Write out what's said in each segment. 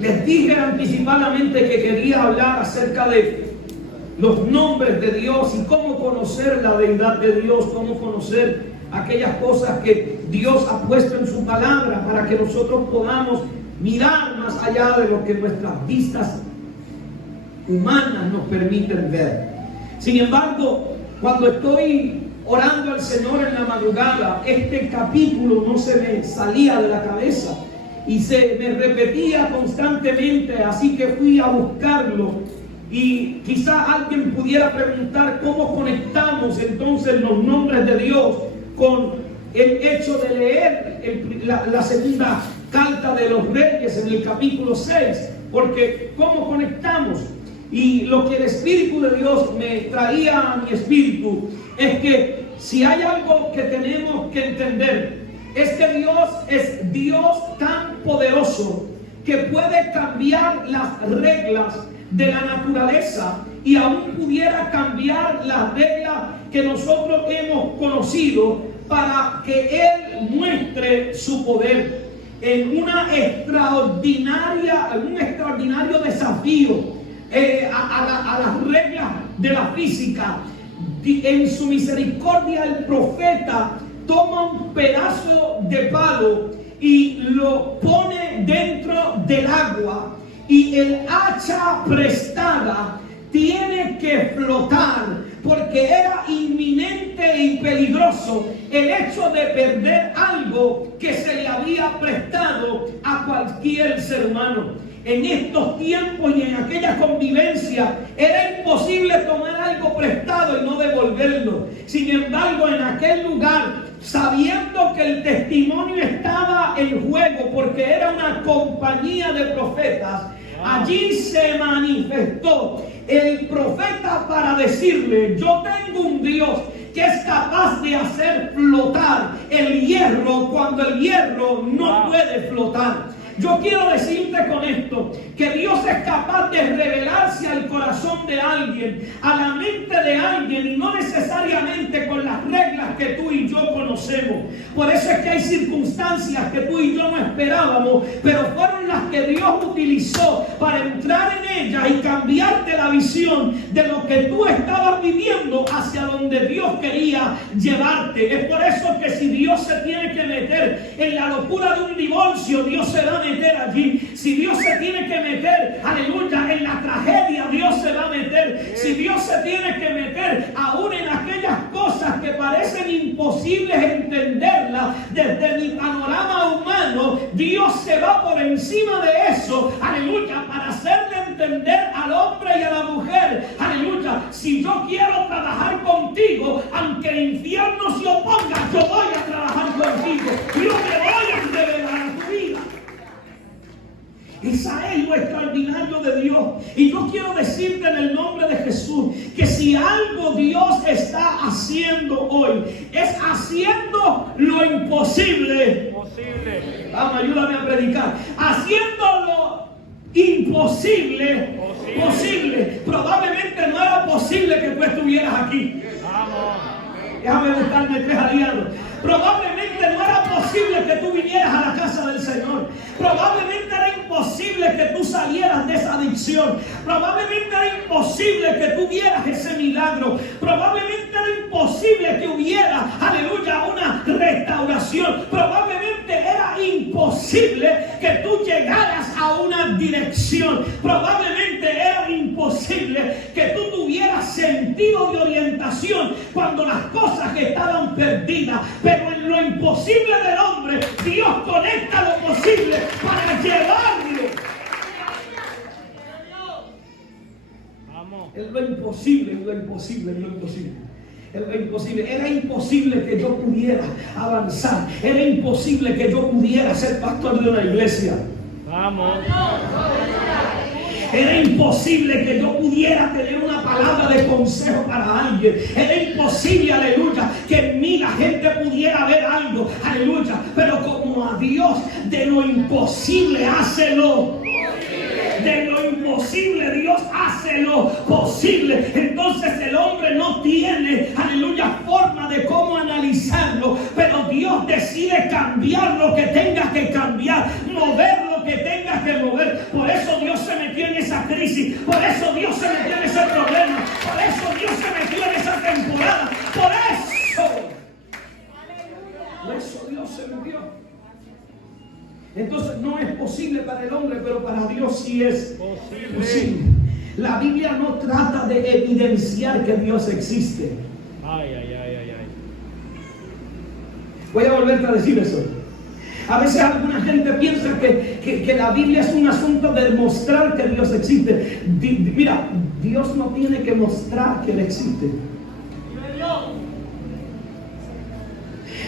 Les dije anticipadamente que quería hablar acerca de los nombres de Dios y cómo conocer la deidad de Dios, cómo conocer aquellas cosas que Dios ha puesto en su palabra para que nosotros podamos mirar más allá de lo que nuestras vistas humanas nos permiten ver. Sin embargo, cuando estoy orando al Señor en la madrugada, este capítulo no se me salía de la cabeza y se me repetía constantemente, así que fui a buscarlo. Y quizá alguien pudiera preguntar cómo conectamos entonces los nombres de Dios con el hecho de leer la segunda carta de los Reyes en el capítulo 6, porque ¿cómo conectamos? Y lo que el Espíritu de Dios me traía a mi espíritu es que si hay algo que tenemos que entender, es que Dios es Dios tan poderoso que puede cambiar las reglas de la naturaleza y aún pudiera cambiar las reglas que nosotros hemos conocido para que Él muestre su poder en un extraordinario desafío a las reglas de la física. En su misericordia el profeta toma un pedazo de palo y lo pone dentro del agua, y el hacha prestada tiene que flotar porque era inminente y peligroso el hecho de perder algo que se le había prestado a cualquier ser humano. En estos tiempos y en aquella convivencia era imposible tomar algo prestado y no devolverlo. Sin embargo, en aquel lugar, sabiendo que el testimonio estaba en juego porque era una compañía de profetas, allí se manifestó el profeta para decirle: yo tengo un Dios que es capaz de hacer flotar el hierro cuando el hierro no puede flotar. Yo quiero decirte con esto que Dios es capaz de revelarse al corazón de alguien, a la mente de alguien, y no necesariamente con las reglas que tú y yo conocemos. Por eso es que hay circunstancias que tú y yo no esperábamos, pero fueron las que Dios utilizó para entrar en ellas y cambiarte la visión de lo que tú estabas viviendo hacia donde Dios quería llevarte. Es por eso que si Dios se tiene que meter en la locura de un divorcio, Dios se va a meter allí. Si Dios se tiene que meter, aleluya, en la tragedia, Dios se va a meter. Si Dios se tiene que meter aún en aquellas cosas que parecen imposibles entenderlas desde mi panorama humano, Dios se va por encima de eso, aleluya, para hacerle entender al hombre y a la mujer, aleluya, si yo quiero trabajar contigo, aunque el infierno se oponga, yo voy a trabajar contigo. Yo me voy a revelar a tu vida. Esa es lo extraordinario de Dios. Y yo quiero decirte en el nombre de Jesús que si algo Dios está haciendo hoy, es haciendo lo imposible. Vamos, ayúdame a predicar. Haciendo lo imposible posible. Probablemente no era posible que tú estuvieras aquí. Déjame buscarme 3 aliados. Probablemente no era posible que tú vinieras a la casa del Señor. Probablemente era imposible que tú salieras de esa adicción. Probablemente era imposible que tú vieras ese milagro. Probablemente era imposible que hubiera, aleluya, una restauración. Probablemente era imposible que tú llegaras a una dirección. Probablemente era imposible que tú tuvieras sentido de orientación cuando las cosas estaban perdidas. Pero en lo imposible del hombre, Dios conecta lo posible para llevarlo. Es lo imposible, es lo imposible, es lo imposible. Es lo imposible. Era imposible que yo pudiera avanzar. Era imposible que yo pudiera ser pastor de una iglesia. Vamos. Era imposible que yo pudiera tener una palabra de consejo para alguien. Era imposible, aleluya, que en mí la gente pudiera ver algo, aleluya. Pero como a Dios de lo imposible hácelo. De lo imposible Dios hace lo posible. Entonces el hombre no tiene, aleluya, forma de cómo analizarlo, pero Dios decide cambiar lo que tenga que cambiar, mover lo que tenga que mover. Por esa crisis, por eso Dios se metió en ese problema, por eso Dios se metió en esa temporada, por eso Dios se metió. Entonces no es posible para el hombre, pero para Dios sí es posible. La Biblia no trata de evidenciar que Dios existe. Voy a volver a decir eso. A veces alguna gente piensa que la Biblia es un asunto de demostrar que Dios existe. Mira, Dios no tiene que mostrar que Él existe.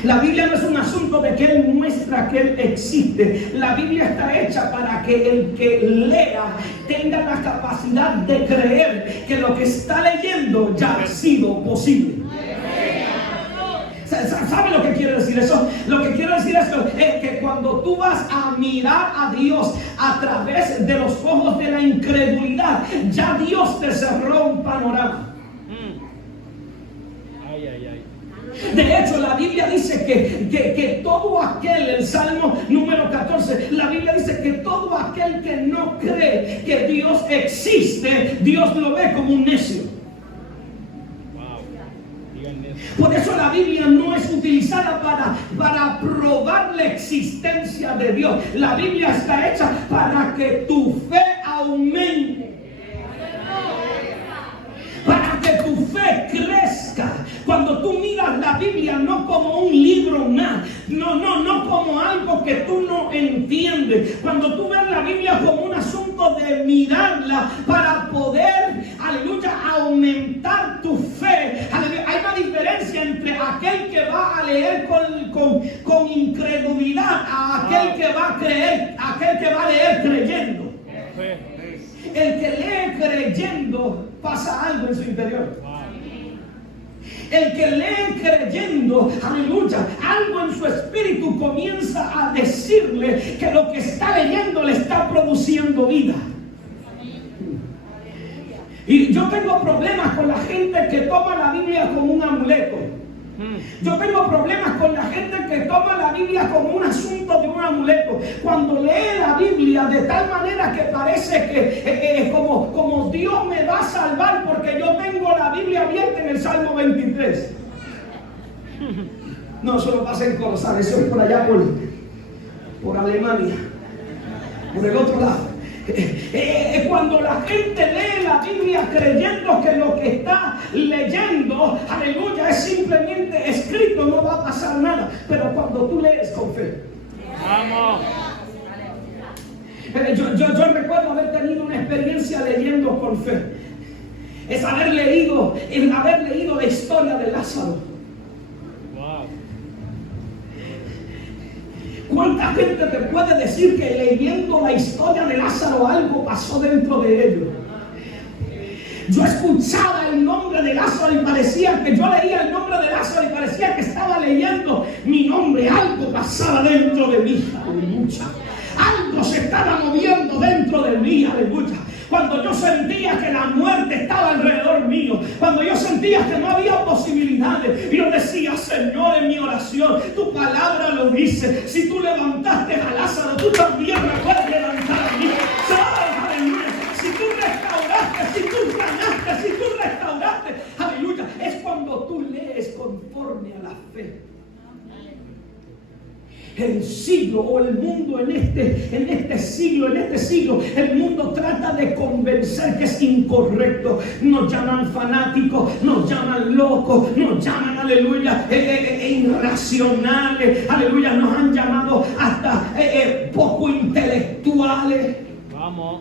La Biblia no es un asunto de que Él muestra que Él existe. La Biblia está hecha para que el que lea tenga la capacidad de creer que lo que está leyendo ya ha sido posible. ¿Sabe lo que quiere decir eso? Lo que quiere decir eso es que cuando tú vas a mirar a Dios a través de los ojos de la incredulidad, ya Dios te cerró un panorama. De hecho, la Biblia dice que todo aquel, el Salmo número 14, la Biblia dice que todo aquel que no cree que Dios existe, Dios lo ve como un necio. Por eso la Biblia no es utilizada para probar la existencia de Dios. La Biblia está hecha para que tu fe aumente, para que tu fe crezca. Cuando tú miras la Biblia no como un libro más, no como algo que tú no entiendes. Cuando tú ves la Biblia como un asunto de mirarla para poder, aleluya, aumentar tu fe. Aleluya. Hay una diferencia entre aquel que va a leer con incredulidad a aquel que va a creer, aquel que va a leer creyendo. El que lee creyendo pasa algo en su interior. El que lee creyendo, aleluya, algo en su espíritu comienza a decirle que lo que está leyendo le está produciendo vida. Y yo tengo problemas con la gente que toma la Biblia como un amuleto. Yo tengo problemas con la gente que toma la Biblia como un asunto de un amuleto. Cuando lee la Biblia de tal manera que parece que como Dios me va a salvar porque yo tengo la Biblia abierta en el Salmo 23. No, eso no pasa en Corozal, eso es por allá por Alemania, por el otro lado. Cuando la gente lee la Biblia creyendo que lo que está leyendo, aleluya, es simplemente escrito, no va a pasar nada. Pero cuando tú lees con fe, vamos. Yo recuerdo haber tenido una experiencia leyendo con fe. Es haber leído la historia de Lázaro. ¿Cuánta gente te puede decir que leyendo la historia de Lázaro algo pasó dentro de ellos? Yo escuchaba el nombre de Lázaro y parecía que yo leía el nombre de Lázaro y parecía que estaba leyendo mi nombre. Algo pasaba dentro de mí, aleluya. Algo se estaba moviendo dentro de mí, aleluya. Cuando yo sentía que la muerte estaba alrededor mío, cuando yo sentía que no había posibilidades, yo decía: Señor, en mi oración, tu palabra lo dice, si tú levantaste a Lázaro, tú también me puedes levantar a mí. Aleluya. Si tú restauraste, si tú sanaste, si tú restauraste, aleluya, es cuando tú lees conforme a la fe. El siglo o el mundo en este siglo, el mundo trata de convencer que es incorrecto. Nos llaman fanáticos, nos llaman locos, nos llaman, aleluya, irracionales, aleluya, nos han llamado hasta poco intelectuales. Vamos.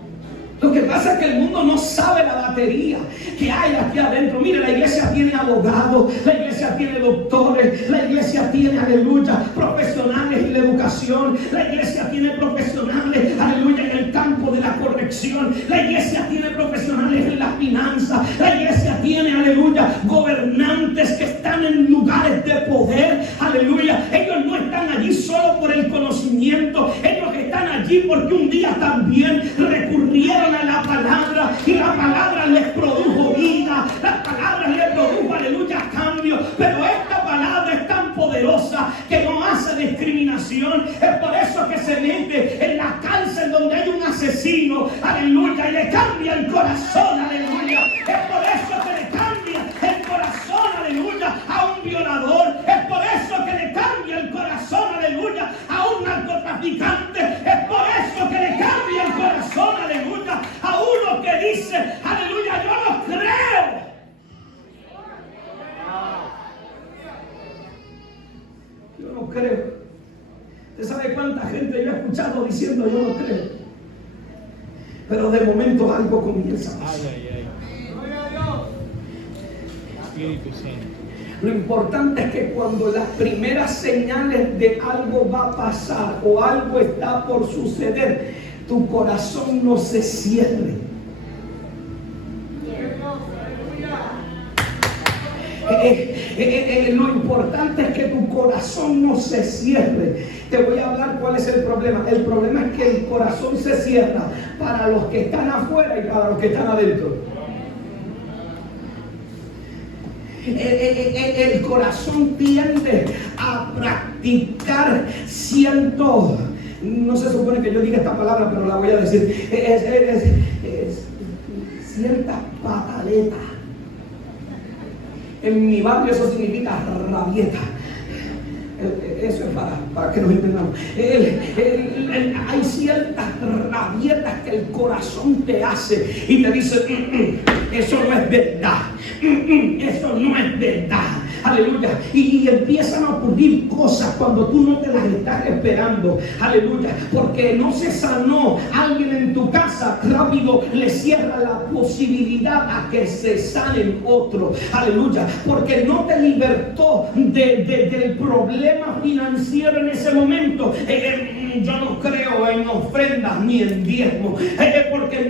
Lo que pasa es que el mundo no sabe la batería que hay aquí adentro. Mire, la iglesia tiene abogados, la iglesia tiene doctores, la iglesia tiene, aleluya, profesionales en la educación, la iglesia tiene profesionales, aleluya, en el campo de la corrección, la iglesia tiene profesionales en las finanzas, la iglesia tiene, aleluya, gobernantes que están en lugares de poder, aleluya. Ellos no están allí solo por el conocimiento, ellos están allí porque un día también recurrieron a la palabra y la palabra les produjo vida, la palabra les produjo, aleluya, cambio. Pero esta palabra es tan poderosa que no hace discriminación. Es por eso que se mete en la cárcel donde hay un asesino asesino, aleluya, y le cambia el corazón, aleluya. Es por eso que le cambia el corazón, aleluya, a un violador. Es por eso que le cambia el corazón, aleluya, a un narcotraficante. Es por eso que le cambia el corazón, aleluya, a uno que dice, aleluya, yo no creo. Yo no creo. ¿Usted sabe cuánta gente yo he escuchado diciendo yo no creo? Pero de momento algo comienza a pasar. Espíritu Santo. Lo importante es que cuando las primeras señales de algo va a pasar o algo está por suceder, tu corazón no se cierre. Lo importante es que tu corazón no se cierre. Te voy a hablar cuál es el problema. El problema es que el corazón se cierra para los que están afuera y para los que están adentro. El corazón tiende a practicar no se supone que yo diga esta palabra, pero la voy a decir, cierta pataleta. En mi barrio eso significa rabieta. Eso es para que nos entendamos. Hay ciertas rabietas que el corazón te hace y te dice, eso no es verdad. Eso no es verdad. Aleluya. Y empiezan a ocurrir cosas cuando tú no te las estás esperando. Aleluya. Porque no se sanó alguien en tu casa, rápido le cierra la posibilidad a que se sane otro. Aleluya. Porque no te libertó del problema financiero en ese momento. Yo no creo en ofrendas ni en diezmo. Porque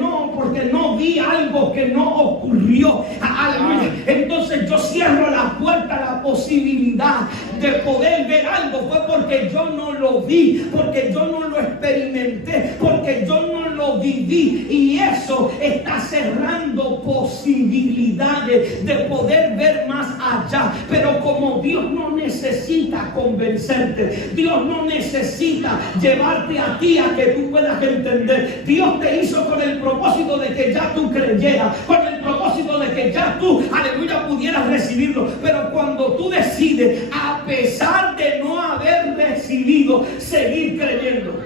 no vi algo que no ocurrió. Aleluya. Entonces yo cierro la puerta a la posibilidad de poder ver algo. Fue porque yo no lo vi, porque yo no lo experimenté, porque yo no lo viví. Y eso está cerrando posibilidades de poder ver más allá. Pero como Dios no necesita convencerte, Dios no necesita llevarte a ti a que tú puedas entender. Dios te hizo con el propósito de que ya tú creyeras, con el propósito de que ya tú, aleluya, pudieras recibirlo. Pero cuando tú decides, a pesar de no haber recibido, seguir creyendo,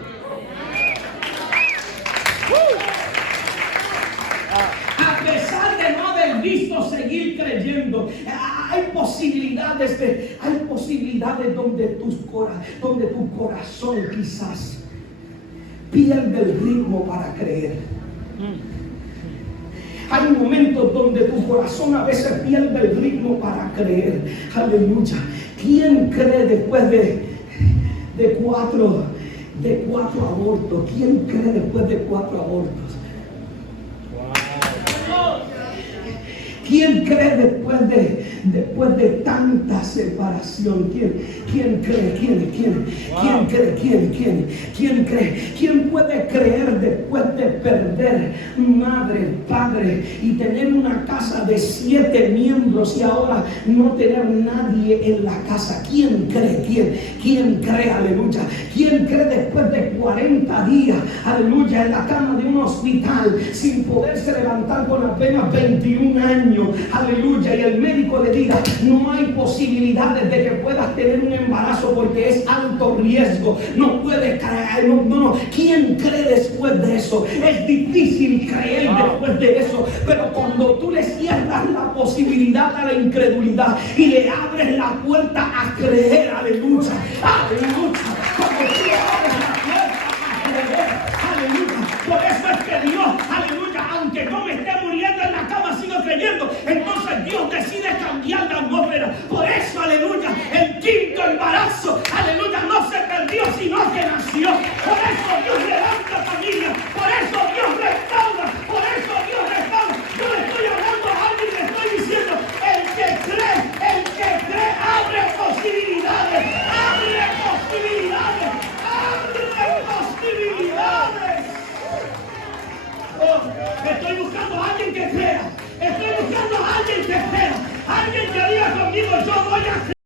a pesar de no haber visto, seguir creyendo, hay posibilidades donde tu corazón quizás pierde el ritmo para creer. Hay momentos donde tu corazón a veces pierde el ritmo para creer. Aleluya. ¿Quién cree después de cuatro abortos? ¿Quién cree después de 4 abortos? ¿Quién cree después de tanta separación? ¿Quién cree? ¿Quién cree? ¿Quién puede creer después de perder madre, padre y tener una casa de 7 miembros y ahora no tener nadie en la casa? ¿Quién cree? ¿Quién cree? Aleluya. ¿Quién cree después de 40 días, aleluya, en la cama de un hospital sin poderse levantar con apenas 21 años? Aleluya, y el médico le diga, no hay posibilidades de que puedas tener un embarazo porque es alto riesgo, no puedes creer, no. ¿Quién cree después de eso? Es difícil creer después de eso, pero cuando tú le cierras la posibilidad a la incredulidad y le abres la puerta a creer, aleluya, cuando tú le abres la puerta a creer, aleluya, por eso es que Dios, aleluya, aunque yo me esté muriendo en la cama, sigo creyendo. Entonces Dios decide cambiar la atmósfera. Por eso, aleluya, el 5.º embarazo, aleluya, no se perdió, sino que nació. Por eso Dios levanta familia, por eso Dios restaura, por eso Dios restaura. Yo le estoy hablando a alguien y le estoy diciendo, el que cree, abre posibilidades, abre posibilidades, abre posibilidades. Estoy buscando a alguien que crea. Estoy buscando a alguien que crea. Alguien que diga conmigo, yo voy a creer.